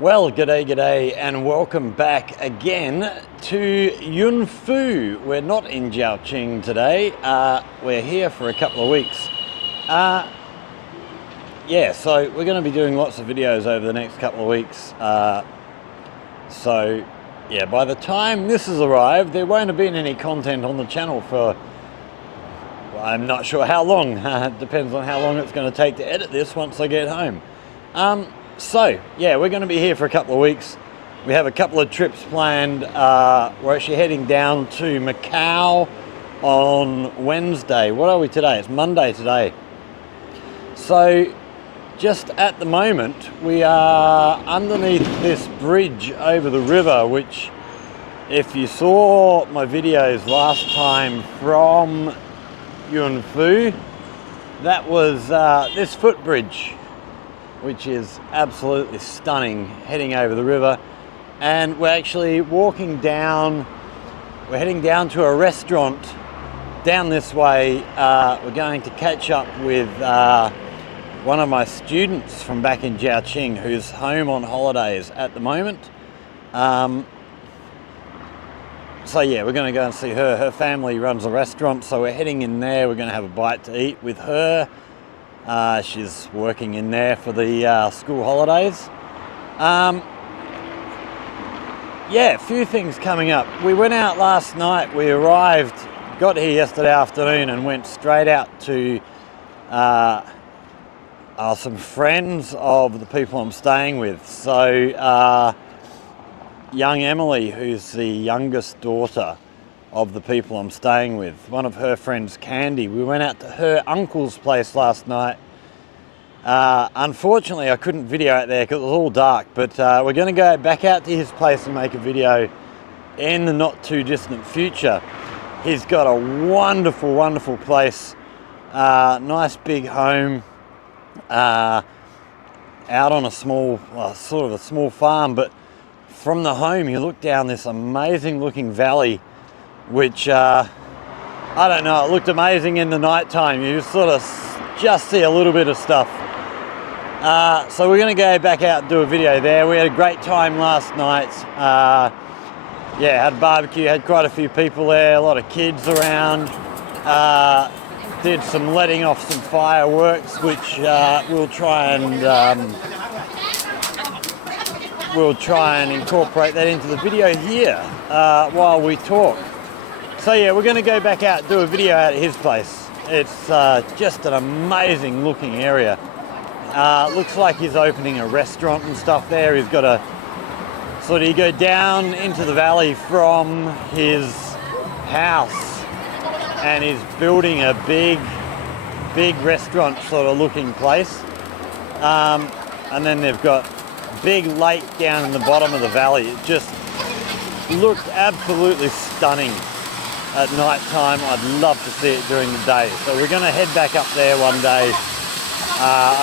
Well, g'day, and welcome back again to YunFu. We're not in Jiaoqing today. We're here for a couple of weeks. So we're going to be doing lots of videos over the next couple of weeks. By the time this has arrived, there won't have been any content on the channel for, well, I'm not sure how long. It depends on how long it's going to take to edit this once I get home. We're going to be here for a couple of weeks. We have a couple of trips planned. We're actually heading down to Macau on Wednesday. What are we today? It's Monday today. So just at the moment, we are underneath this bridge over the river, which, if you saw my videos last time from YunFu, that was this footbridge, which is absolutely stunning, heading over the river. And we're actually walking down, we're heading down to a restaurant down this way. We're going to catch up with one of my students from back in Jiaoqing who's home on holidays at the moment. We're going to go and see her. Her family runs a restaurant, so we're heading in there. We're going to have a bite to eat with her. She's working in there for the school holidays. A few things coming up. We went out last night. We arrived, got here yesterday afternoon and went straight out to some friends of the people I'm staying with. So young Emily, who's the youngest daughter of the people I'm staying with, one of her friends, Candy, we went out to her uncle's place last night. Unfortunately, I couldn't video out there because it was all dark, but we're going to go back out to his place and make a video in the not too distant future. He's got a wonderful, wonderful place, nice big home, out on a small, sort of a small farm, but from the home you look down this amazing looking valley, which I don't know, it looked amazing in the night time. You sort of just see a little bit of stuff. So we're going to go back out and do a video there. We had a great time last night. Had a barbecue, had quite a few people there, a lot of kids around. Did some letting off some fireworks, which we'll try and incorporate that into the video here while we talk. So we're going to go back out and do a video out at his place. It's just an amazing looking area. Looks like he's opening a restaurant and stuff there. He's got you go down into the valley from his house and he's building a big restaurant sort of looking place. And then they've got a big lake down in the bottom of the valley. It just looked absolutely stunning at night time. I'd love to see it during the day. So we're going to head back up there one day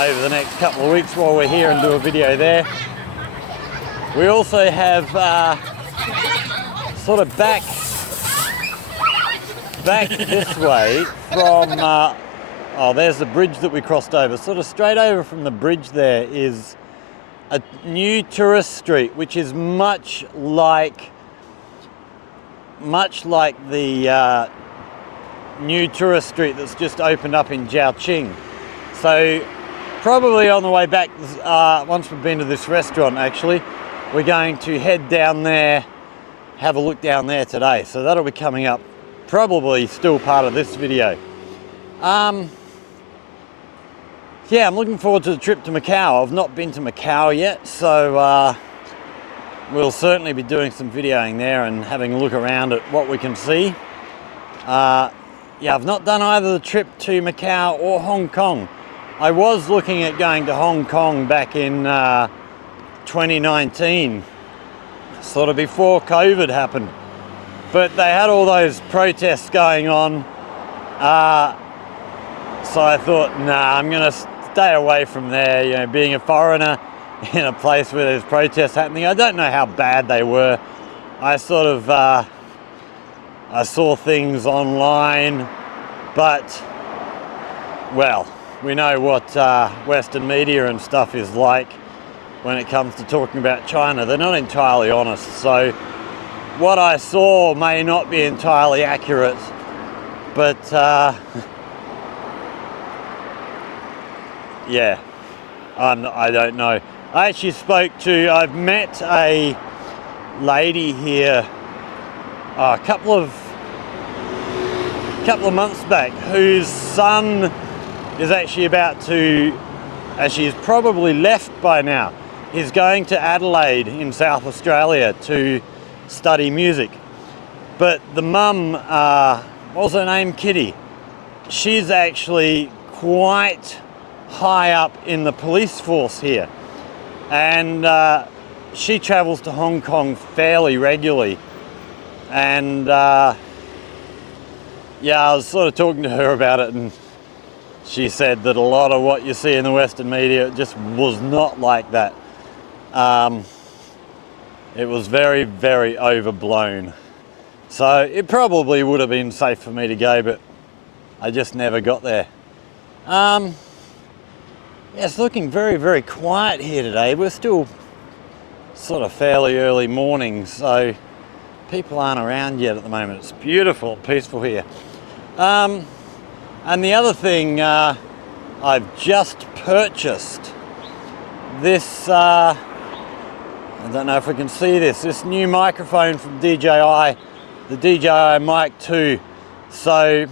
over the next couple of weeks while we're here and do a video there. We also have sort of back this way from, there's the bridge that we crossed over. Sort of straight over from the bridge there is a new tourist street, which is much like the new tourist street that's just opened up in Jiaoqing. So probably on the way back, once we've been to this restaurant actually, we're going to head down there, have a look down there today. So that'll be coming up, probably still part of this video. I'm looking forward to the trip to Macau. I've not been to Macau yet, so we'll certainly be doing some videoing there and having a look around at what we can see. I've not done either the trip to Macau or Hong Kong. I was looking at going to Hong Kong back in 2019, sort of before COVID happened. But they had all those protests going on. So I thought, I'm going to stay away from there, being a foreigner in a place where there's protests happening. I don't know how bad they were. I sort of, I saw things online, but, well, we know what Western media and stuff is like. when it comes to talking about China. They're not entirely honest. So what I saw may not be entirely accurate, but yeah, I don't know. I actually I've met a lady here a couple of months back whose son is actually about to, as she's probably left by now, is going to Adelaide in South Australia to study music. But the mum, what was her name? Kitty. She's actually quite high up in the police force here. And she travels to Hong Kong fairly regularly. And yeah, I was sort of talking to her about it, and she said that a lot of what you see in the Western media just was not like that. It was very, very overblown. So it probably would have been safe for me to go, but I just never got there. Yeah, it's looking very, very quiet here today. We're still sort of fairly early morning, so people aren't around yet at the moment. It's beautiful, peaceful here. And the other thing, I've just purchased this, I don't know if we can see this new microphone from DJI, the DJI Mic 2. So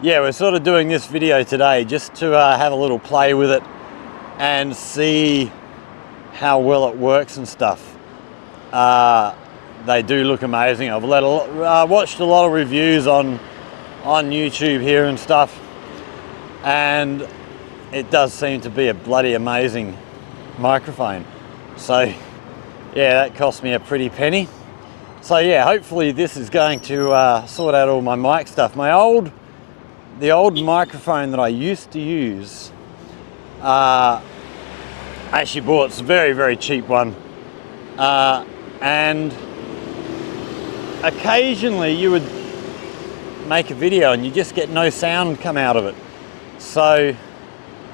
yeah, we're sort of doing this video today just to have a little play with it and see how well it works and stuff. They do look amazing. I've watched a lot of reviews on YouTube here and stuff, and it does seem to be a bloody amazing microphone. So yeah, that cost me a pretty penny. So yeah, hopefully this is going to sort out all my mic stuff. The old microphone that I used to use, I actually bought a very, very cheap one, and occasionally you would make a video and you just get no sound come out of it. So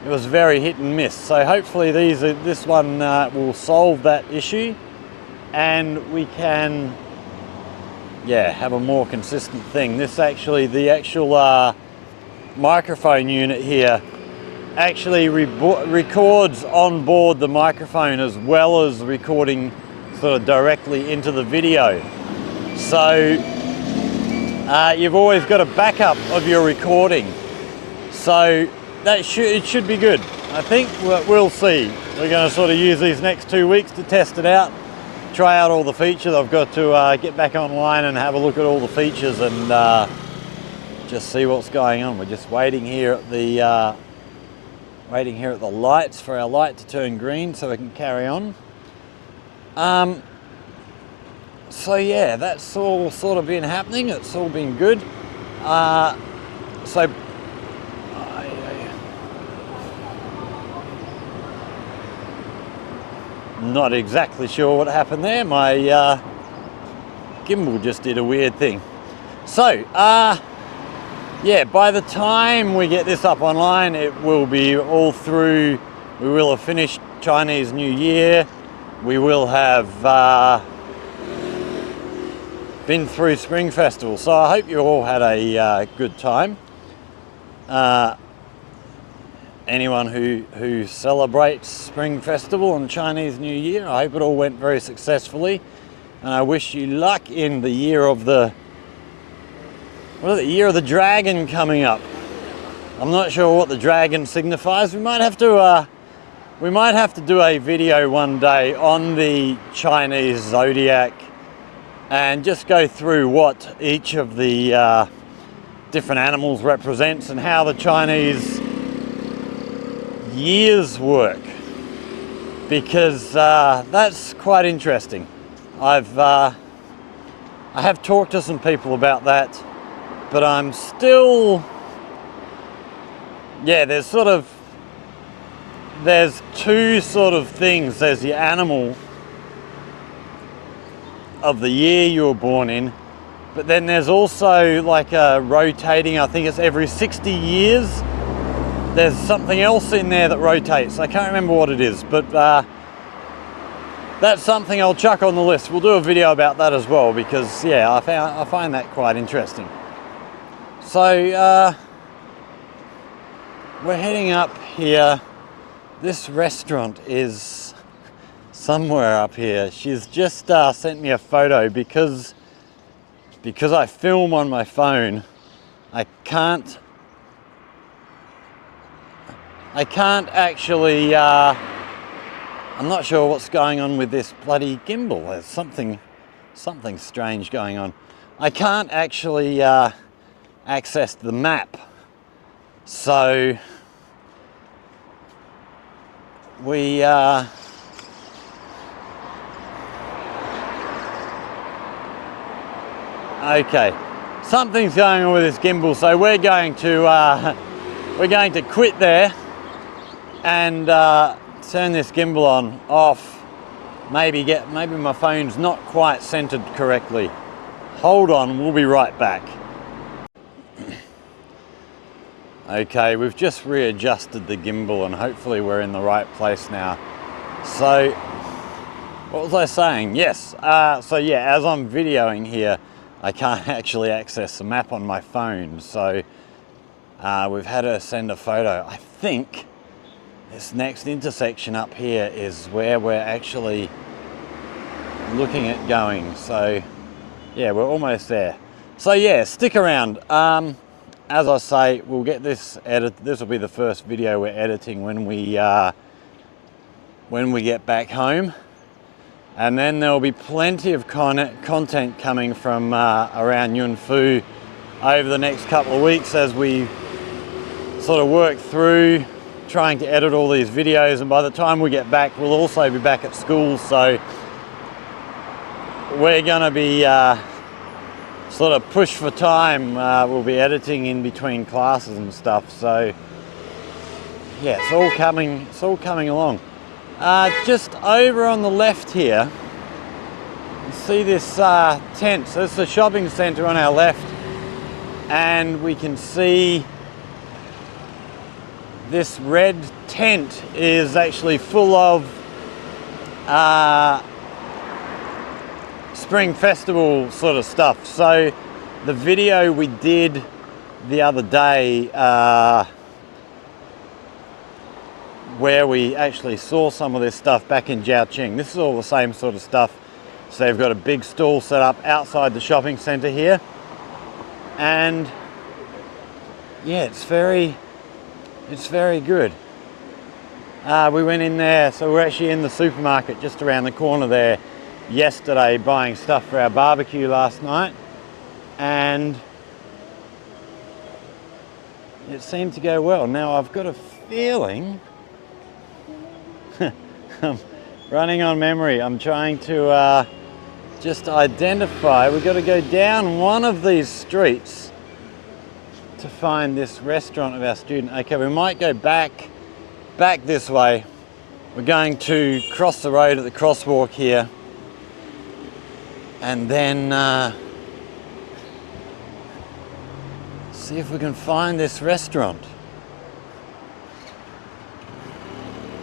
it was very hit and miss. So hopefully this one will solve that issue, and we can, yeah, have a more consistent thing. The actual microphone unit here actually records on board the microphone as well as recording sort of directly into the video. So you've always got a backup of your recording. So it should be good. I think we'll see. We're going to sort of use these next 2 weeks to test it out, try out all the features. I've got to get back online and have a look at all the features and just see what's going on. We're just waiting here at the lights for our light to turn green so we can carry on. So yeah, that's all sort of been happening. It's all been good. So not exactly sure what happened there. My gimbal just did a weird thing. So yeah, by the time we get this up online, it will be all through. We will have finished Chinese New Year. We will have been through Spring Festival. So I hope you all had a good time. Anyone who celebrates Spring Festival and Chinese New Year, I hope it all went very successfully. And I wish you luck in the year of the Year of the Dragon coming up. I'm not sure what the dragon signifies. We might have to do a video one day on the Chinese zodiac and just go through what each of the different animals represents and how the Chinese years work, because that's quite interesting. I have talked to some people about that, but I'm still, yeah, there's two sort of things. There's the animal of the year you were born in, but then there's also like a rotating, I think it's every 60 years, there's something else in there that rotates. I can't remember what it is, but that's something I'll chuck on the list. We'll do a video about that as well, because yeah, I find that quite interesting. So we're heading up here. This restaurant is somewhere up here. She's just sent me a photo because I film on my phone. I can't actually, I'm not sure what's going on with this bloody gimbal. There's something strange going on. I can't actually access the map. So we okay, something's going on with this gimbal, so we're going to quit there and turn this gimbal on, off, maybe my phone's not quite centered correctly. Hold on, we'll be right back. Okay, we've just readjusted the gimbal and hopefully we're in the right place now. So, what was I saying? Yes, so yeah, as I'm videoing here, I can't actually access the map on my phone, so we've had her send a photo. I think this next intersection up here is where we're actually looking at going. So yeah, we're almost there. So yeah, stick around. As I say, we'll get this edited. This will be the first video we're editing when we get back home. And then there'll be plenty of content coming from around YunFu over the next couple of weeks as we sort of work through trying to edit all these videos. And by the time we get back, we'll also be back at school. So we're going to be sort of pushed for time. We'll be editing in between classes and stuff. So yeah, it's all coming along. Just over on the left here, you see this tent. So it's the shopping centre on our left, and we can see this red tent is actually full of Spring Festival sort of stuff. So the video we did the other day, where we actually saw some of this stuff back in Jiaoqing. This is all the same sort of stuff. So they've got a big stall set up outside the shopping centre here. And yeah, it's very good. We went in there, so we're actually in the supermarket just around the corner there yesterday buying stuff for our barbecue last night. And it seemed to go well. Now I've got a feeling, I'm running on memory. I'm trying to just identify. We've got to go down one of these streets to find this restaurant of our student. Okay, we might go back this way. We're going to cross the road at the crosswalk here and then see if we can find this restaurant.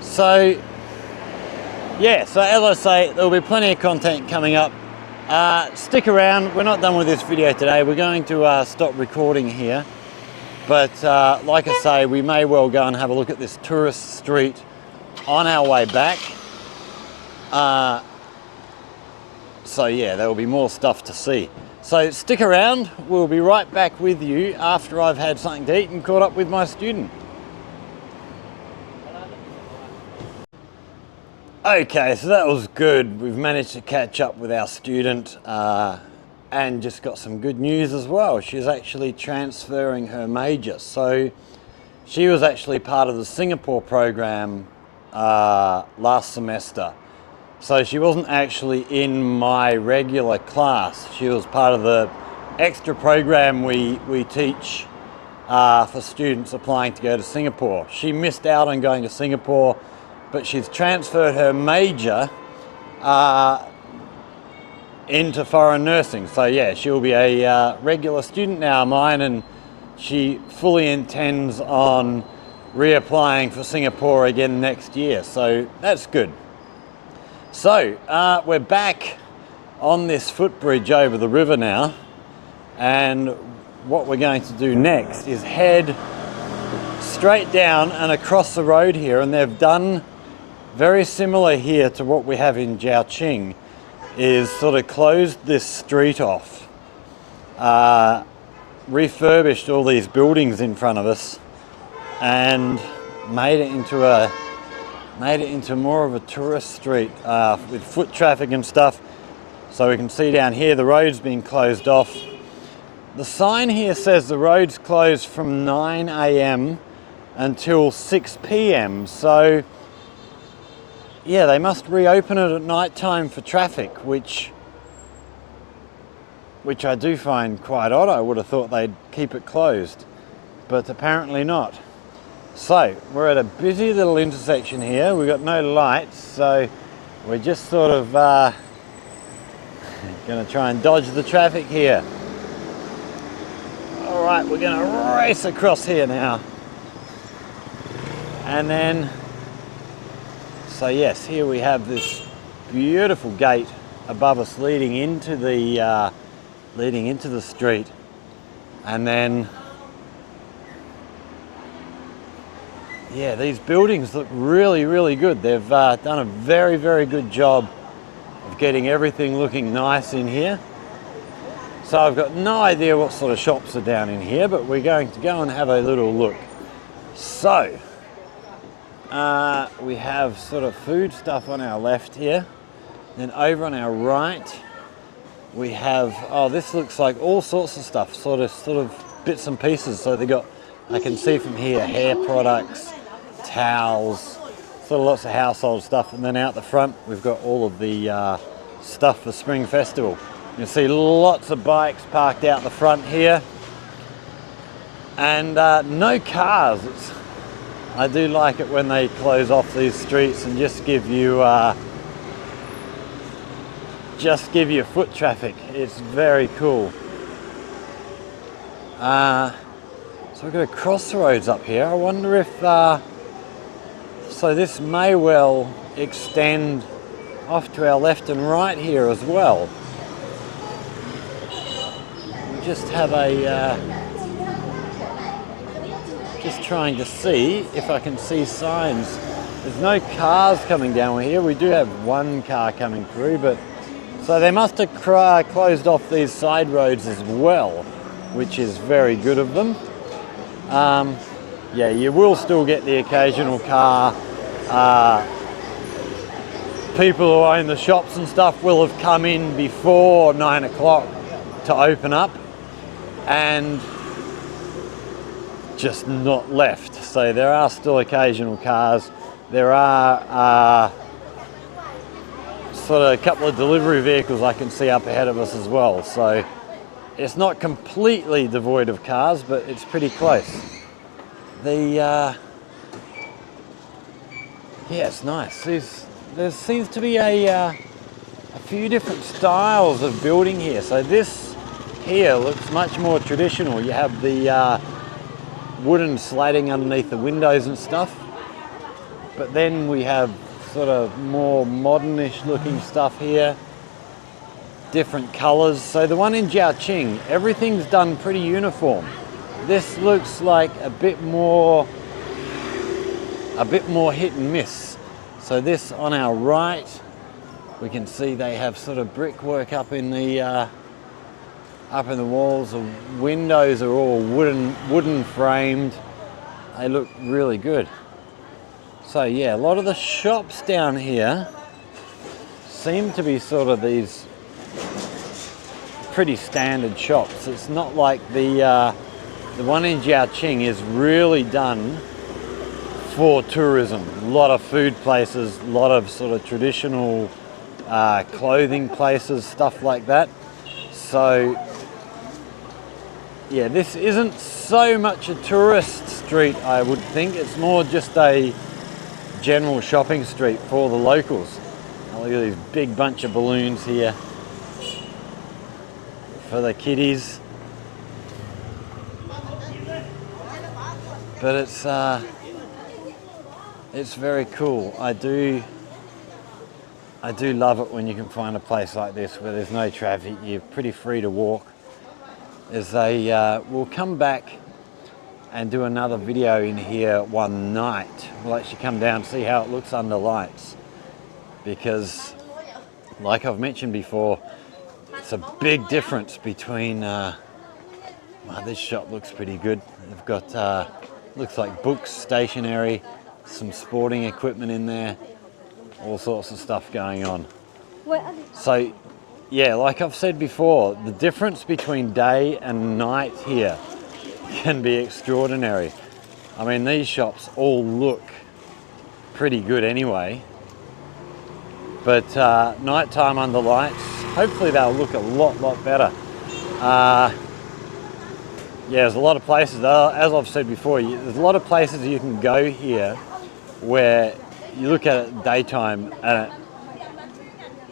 So yeah, so as I say, there'll be plenty of content coming up. Stick around. We're not done with this video today. We're going to stop recording here. But like I say, we may well go and have a look at this tourist street on our way back. So yeah, there will be more stuff to see. So stick around. We'll be right back with you after I've had something to eat and caught up with my student. Okay, so that was good. We've managed to catch up with our student and just got some good news as well. She's actually transferring her major. So she was actually part of the Singapore program last semester. So she wasn't actually in my regular class. She was part of the extra program we teach for students applying to go to Singapore. She missed out on going to Singapore, but she's transferred her major into foreign nursing. So yeah, she'll be a regular student now of mine, and she fully intends on reapplying for Singapore again next year. So that's good. So we're back on this footbridge over the river now, and what we're going to do next is head straight down and across the road here, and they've done very similar here to what we have in Jiaoqing, is sort of closed this street off, refurbished all these buildings in front of us, and made it into more of a tourist street with foot traffic and stuff. So we can see down here the road's been closed off. The sign here says the road's closed from 9 a.m. until 6 p.m. So yeah, they must reopen it at night time for traffic, which I do find quite odd. I would have thought they'd keep it closed, but apparently not. So we're at a busy little intersection here. We've got no lights, so we're just sort of going to try and dodge the traffic here. All right, we're going to race across here now. And then, so yes, here we have this beautiful gate above us leading into the street, and then yeah, these buildings look really, really good. They've done a very, very good job of getting everything looking nice in here. So I've got no idea what sort of shops are down in here, but we're going to go and have a little look. So we have sort of food stuff on our left here. Then over on our right, we have, oh, this looks like all sorts of stuff, sort of bits and pieces. So they got, I can see from here, hair products, towels, sort of lots of household stuff. And then out the front, we've got all of the stuff for Spring Festival. You see lots of bikes parked out the front here, and no cars. I do like it when they close off these streets and just give you foot traffic. It's very cool. So we've got a crossroads up here. I wonder if so this may well extend off to our left and right here as well. We just have a just trying to see if I can see signs. There's no cars coming down here. We do have one car coming through, but so they must have closed off these side roads as well, which is very good of them. Yeah, you will still get the occasional car. People who own the shops and stuff will have come in before 9 o'clock to open up and just not left. So there are still occasional cars. There are sort of a couple of delivery vehicles I can see up ahead of us as well. So it's not completely devoid of cars, but it's pretty close. Yeah, it's nice. There seems to be a few different styles of building here. So this here looks much more traditional. You have the wooden slating underneath the windows and stuff. But then we have sort of more modernish looking stuff here. Different colours. So the one in Jiaoqing, everything's done pretty uniform. This looks like a bit more hit and miss. So this on our right, we can see they have sort of brickwork up in the walls. The windows are all wooden framed. They look really good. So yeah, a lot of the shops down here seem to be sort of these pretty standard shops. It's not like the one in Jiaoqing is really done for tourism. A lot of food places, a lot of sort of traditional clothing places, stuff like that. So yeah, this isn't so much a tourist street, I would think. It's more just a general shopping street for the locals. Oh, look at these big bunch of balloons here for the kiddies. But it's very cool. I do I do love it when you can find a place like this where there's no traffic, you're pretty free to walk. We'll come back and do another video in here one night. We'll actually come down and see how it looks under lights, because like I've mentioned before, it's a big difference between, wow, this shop looks pretty good. They've got, looks like books, stationery, some sporting equipment in there, all sorts of stuff going on. So yeah, like I've said before, the difference between day and night here can be extraordinary. I mean, these shops all look pretty good anyway, but nighttime under lights, hopefully they'll look a lot better. Yeah, there's a lot of places, as I've said before, there's a lot of places you can go here where you look at it daytime and it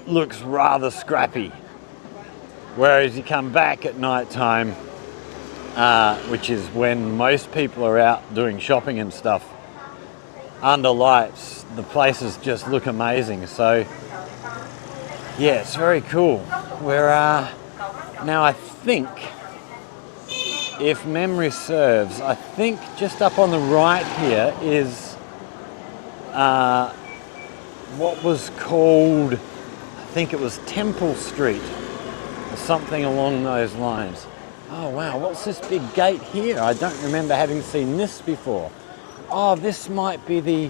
looks rather scrappy, whereas you come back at night time, which is when most people are out doing shopping and stuff, under lights the places just look amazing. So yeah, it's very cool. We're now, I think, if memory serves, I think just up on the right here is what was called, I think it was Temple Street or something along those lines. Oh wow, what's this big gate here? I don't remember having seen this before. Oh, this might be the...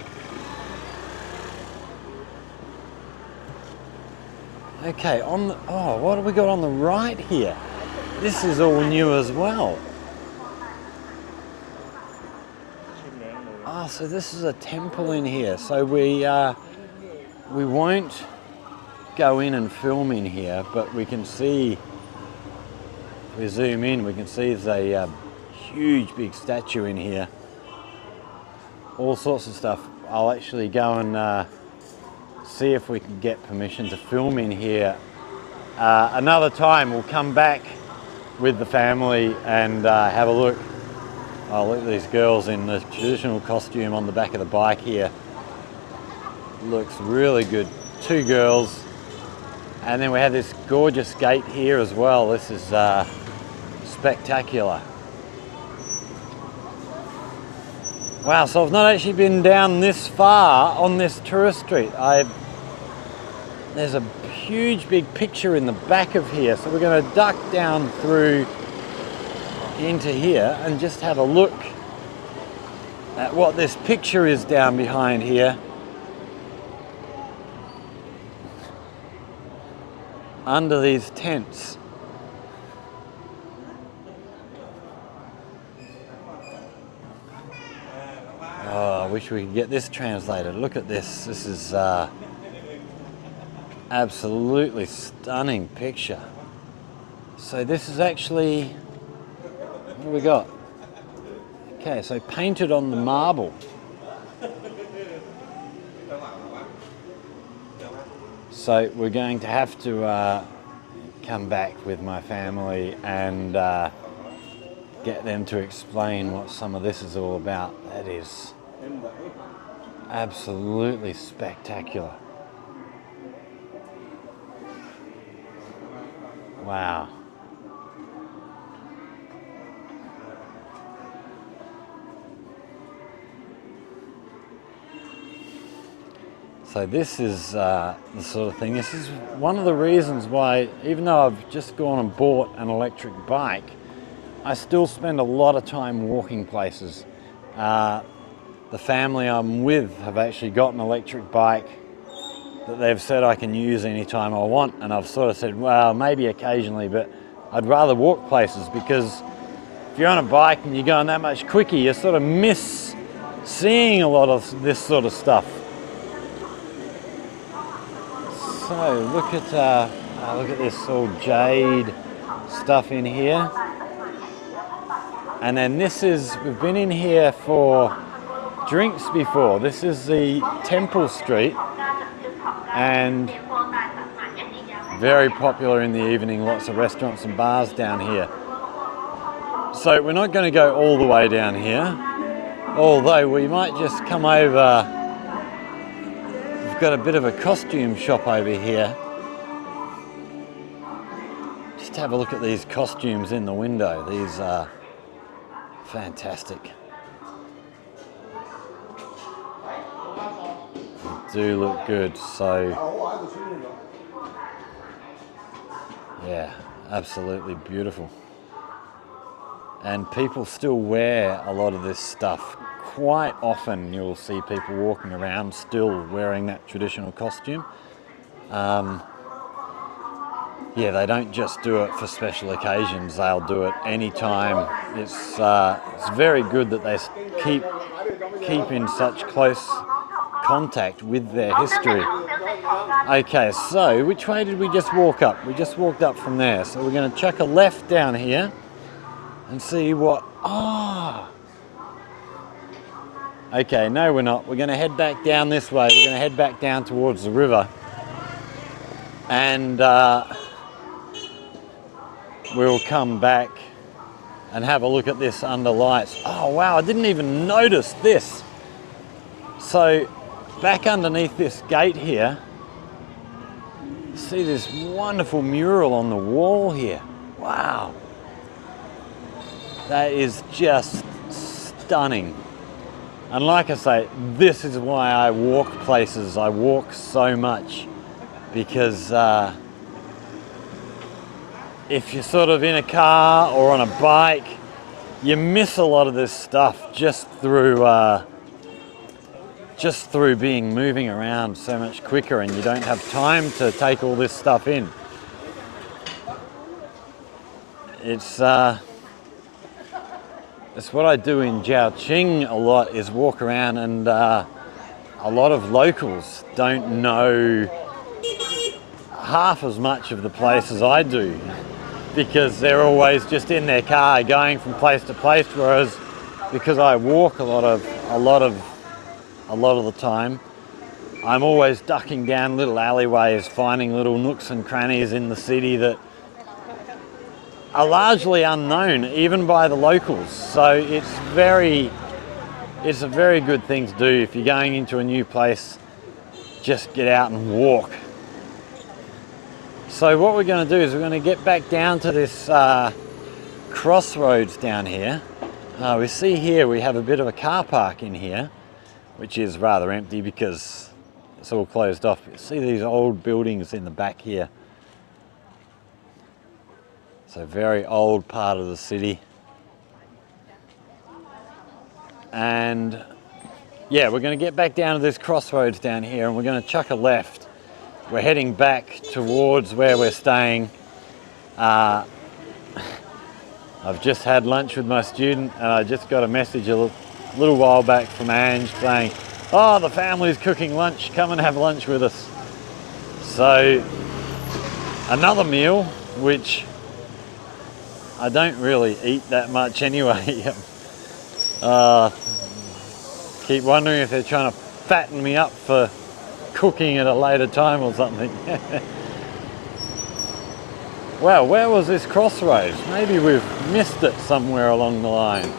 Okay, on the... Oh, what have we got on the right here? This is all new as well. Oh, so this is a temple in here. So we won't go in and film in here, but we can see, if we zoom in, we can see there's a huge big statue in here. All sorts of stuff. I'll actually go and see if we can get permission to film in here. Another time we'll come back with the family and have a look. Oh, look at these girls in the traditional costume on the back of the bike here. Looks really good. Two girls. And then we have this gorgeous gate here as well. This is spectacular. Wow, so I've not actually been down this far on this tourist street. There's a huge big picture in the back of here, so we're going to duck down through into here and just have a look at what this picture is down behind here. Under these tents. Oh, I wish we could get this translated. Look at this. This is absolutely stunning picture. So this is actually, what do we got? Okay, so painted on the marble. So we're going to have to come back with my family and get them to explain what some of this is all about. That is absolutely spectacular. Wow. So this is the sort of thing, this is one of the reasons why, even though I've just gone and bought an electric bike, I still spend a lot of time walking places. The family I'm with have actually got an electric bike that they've said I can use anytime I want, and I've sort of said, well, maybe occasionally, but I'd rather walk places, because if you're on a bike and you're going that much quicker, you sort of miss seeing a lot of this sort of stuff. So look at this all jade stuff in here. And then this is, we've been in here for drinks before. This is the Temple Street, and very popular in the evening, lots of restaurants and bars down here. So we're not going to go all the way down here, although we might just come over. We've We've got a bit of a costume shop over here. Just have a look at these costumes in the window. These are fantastic. They do look good. So yeah, absolutely beautiful. And people still wear a lot of this stuff. Quite often you'll see people walking around still wearing that traditional costume. Yeah, they don't just do it for special occasions, they'll do it anytime. It's very good that they keep in such close contact with their history. Okay, so which way did we just walk up? We just walked up from there. So we're going to chuck a left down here and see what... Okay, no we're not. We're going to head back down this way. We're going to head back down towards the river. And we'll come back and have a look at this under lights. Oh wow, I didn't even notice this. So back underneath this gate here, see this wonderful mural on the wall here. Wow. That is just stunning. And like I say, this is why I walk places. I walk so much because if you're sort of in a car or on a bike, you miss a lot of this stuff just through moving around so much quicker, and you don't have time to take all this stuff in. It's what I do in Zhaoqing a lot, is walk around, and a lot of locals don't know half as much of the place as I do, because they're always just in their car going from place to place, whereas because I walk a lot of the time, I'm always ducking down little alleyways, finding little nooks and crannies in the city that are largely unknown even by the locals. So it's a very good thing to do. If you're going into a new place, just get out and walk. So what we're going to do is we're going to get back down to this crossroads down here. We see here we have a bit of a car park in here, which is rather empty because it's all closed off. You see these old buildings in the back here. It's a very old part of the city. And yeah, we're going to get back down to this crossroads down here, and we're going to chuck a left. We're heading back towards where we're staying. I've just had lunch with my student, and I just got a message a little while back from Ange saying, oh, the family's cooking lunch, come and have lunch with us. So another meal, which I don't really eat that much anyway. Keep wondering if they're trying to fatten me up for cooking at a later time or something. Well, where was this crossroads? Maybe we've missed it somewhere along the line,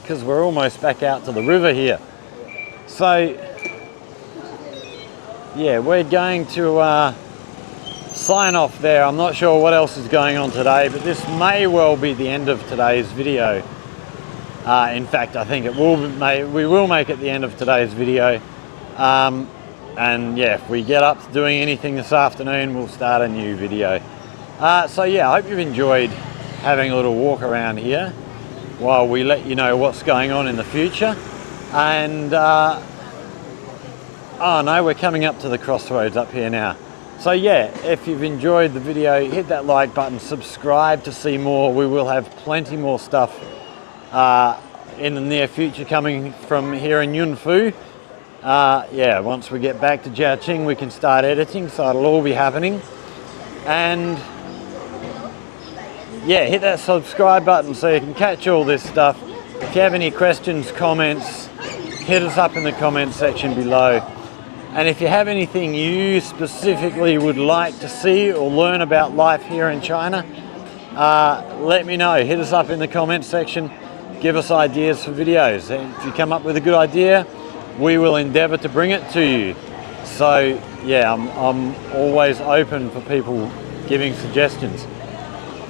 because we're almost back out to the river here. So yeah, we're going to sign off there. I'm not sure what else is going on today, but this may well be the end of today's video. In fact, I think we will make it the end of today's video. And yeah, if we get up to doing anything this afternoon, we'll start a new video. So yeah, I hope you've enjoyed having a little walk around here while we let you know what's going on in the future. And oh no, we're coming up to the crossroads up here now. So yeah, if you've enjoyed the video, hit that like button, subscribe to see more. We will have plenty more stuff in the near future coming from here in YunFu. Yeah, once we get back to Zhaoqing, we can start editing, so it'll all be happening. And yeah, hit that subscribe button so you can catch all this stuff. If you have any questions, comments, hit us up in the comments section below. And if you have anything you specifically would like to see or learn about life here in China, let me know. Hit us up in the comments section. Give us ideas for videos. If you come up with a good idea, we will endeavor to bring it to you. So yeah, I'm always open for people giving suggestions.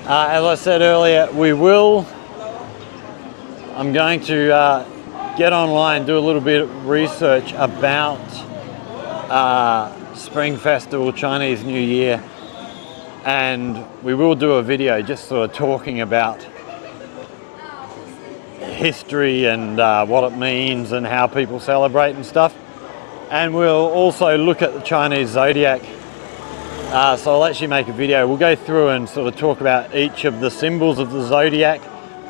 As I said earlier, I'm going to get online, do a little bit of research about Spring Festival, Chinese New Year, and we will do a video just sort of talking about history and what it means and how people celebrate and stuff. And we'll also look at the Chinese zodiac. So I'll actually make a video. We'll go through and sort of talk about each of the symbols of the zodiac,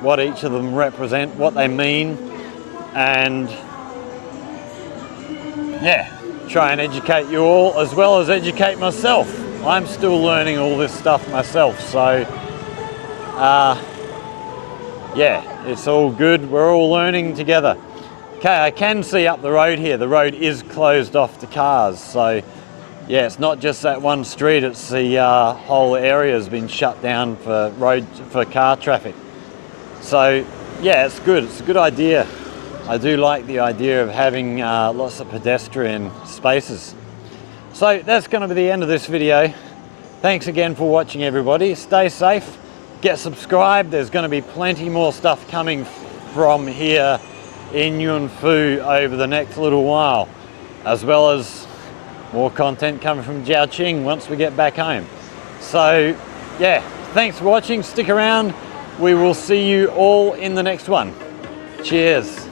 what each of them represent, what they mean, and yeah, try and educate you all as well as educate myself. I'm still learning all this stuff myself, so yeah, it's all good. We're all learning together. Okay, I can see up the road here. The road is closed off to cars, so yeah, it's not just that one street. It's the whole area has been shut down for car traffic. So yeah, it's good. It's a good idea. I do like the idea of having lots of pedestrian spaces. So that's going to be the end of this video. Thanks again for watching, everybody. Stay safe. Get subscribed. There's going to be plenty more stuff coming from here in YunFu over the next little while, as well as more content coming from Jiaoqing once we get back home. So yeah, thanks for watching. Stick around. We will see you all in the next one. Cheers.